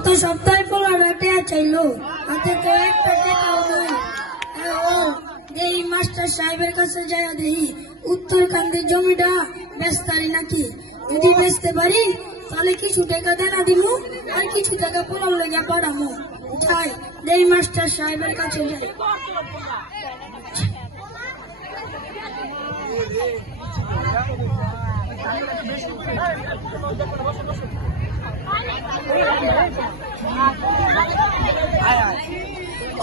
গত সপ্তাহে পোলা বেটে চাইলো হাতে তো একটা টাকাও দেই মাস্টার সাহেবের কাছে যায় দেই উত্তরকান্দির জমিটা বেচতারি নাকি? যদি বেচতে পারি, তাহলে কিছু টাকা দেনা দিমু আর কিছু টাকা পোলার লেগে পাঠামো। যাই দেই মাস্টার সাহেবের কাছে যাই।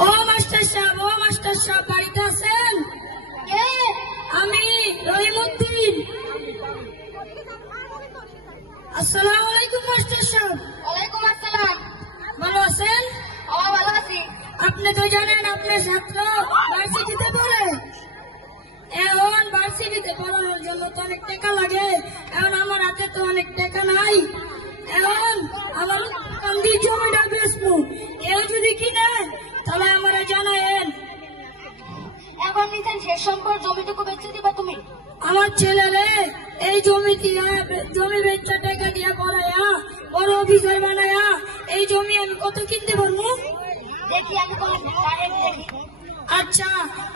ও মাস্টার সাহেব ও মাস্টার সাহেব বাড়িতে আছেন? আমি রহিমউদ্দিন। আসসালামু আলাইকুম মাস্টার সাহেব। ওয়ালাইকুম আসসালাম। ভালো আছেন? আমার ভালো আছি। আপনি তো জানেন আপনার ছাত্র ভার্সিটিতে পড়ে। এখন ভার্সিটিতে পড়ানোর জন্য তো অনেক টাকা লাগে। এখন আমার হাতে তো অনেক টাকা নাই। নিতেন শেষ সম্পর জমিটুকু বেচে দিবা তুমি। আমার ছেলেরে এই জমি জমি বেচা টাকা দিয়া পড়ায়া বড় অফিসার বানায়া এই জমি আমি কত কিনতে পারব? দেখি আমি কোনো দেখি। আচ্ছা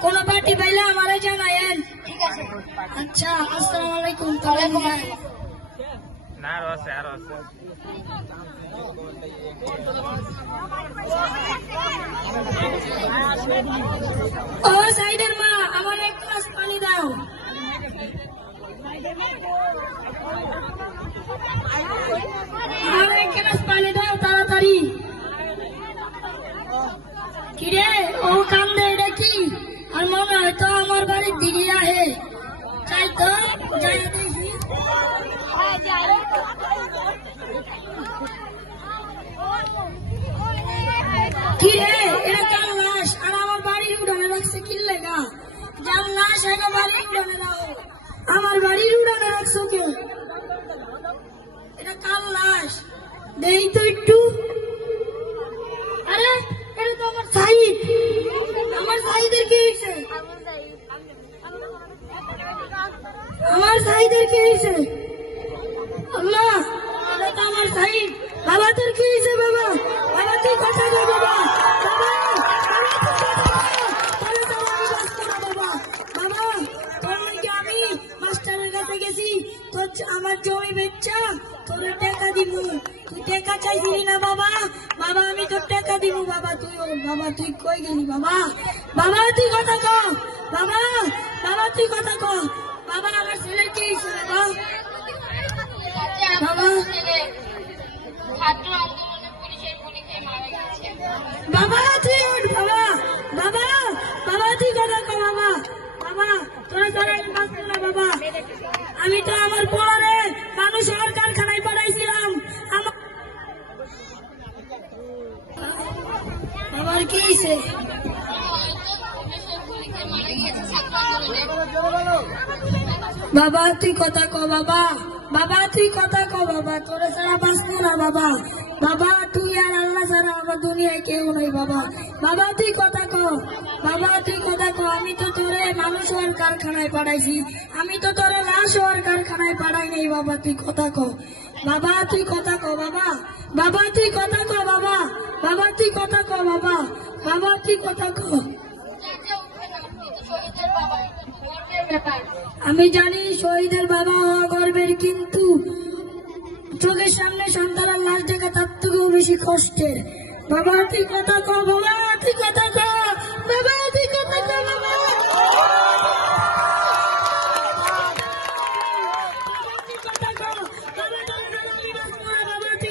কোন পার্টি পাইলে আমারে জানায়েন। ঠিক আছে। আচ্ছা আসসালামু আলাইকুম না আরও আছে আরও আছে। ও সাইদের মা। গ্লাস পানি দাও আমার এক গ্লাস পানি দাও তাড়াতাড়ি কিরে ও কান্দে এটা কি আর মনে হয় তো আমার বাড়ির দিকে আহে তাই তো যাই দেখি কিরে এটা কার লাশ আর আমার বাড়ির উড়ানে রাখছে কি লেগা লাশ এটা বাড়ির উড়ানে রাখো আমার বাড়ির উড়ানে রাখছো কে? এটা কার লাশ? দেই তো একটু। আরে এটা তো আমার সাইদ। আমার সাইদের কি হয়েছে আমার সাইদের কি হয়েছে আল্লাহ এটা তো আমার সাইদ। বাবা তোর কি হয়েছে বাবা বাবা তুই কথা বল বাবা বাবা বাবা, তুই কথা বল। তাহলে তো আমি বাঁচবো না, বাবা বাবা তোর নাকি আমি মাস্টারের কাছে গেছি তোর আমার জমি বেচা তোর টাকা দিব তুই টাকা চাইছিলি না, বাবা? বাবা, আমি তোর টাকা দিব বাবা। তুই বাবা, তুই কই গেলি, বাবা? বাবা, তুই কথা ক। বাবা বাবা, তুই কথা ক। বাবা, আমার ছেলের কি বাবা? বাবা। বাবা, তুই ওঠ বাবা। বাবা বাবা, তুই কথা কো, বাবা। বাবা, তোরা তোরা বাবা। আমি তো বাবার কি হয়েছে বাবা তুই কথা ক বাবা বাবা তুই কথা ক বাবা তোরে ছাড়া বাঁচবো না বাবা বাবা তুই আর আল্লাহ ছাড়া আমার দুনিয়ায় কেউ নেই বাবা বাবা তুই কথা ক বাবা তুই কথা ক আমি তো তোরে মানুষ হওয়ার কারখানায় পাঠাইছি আমি তো তোরে লাশ হওয়ার কারখানায় পাঠাই নেই বাবা তুই কথা ক বাবা তুই কথা ক বাবা বাবা তুই কথা ক বাবা বাবা তুই কথা ক বাবা বাবা তুই কথা ক আমি জানি শহীদের বাবা হওয়া গর্বের, কিন্তু চোখের সামনে সন্তানের লাশ দেখে তার থেকেও বেশি কষ্টের। বাবা তুই কথা কথা বাবা কথা বাবা।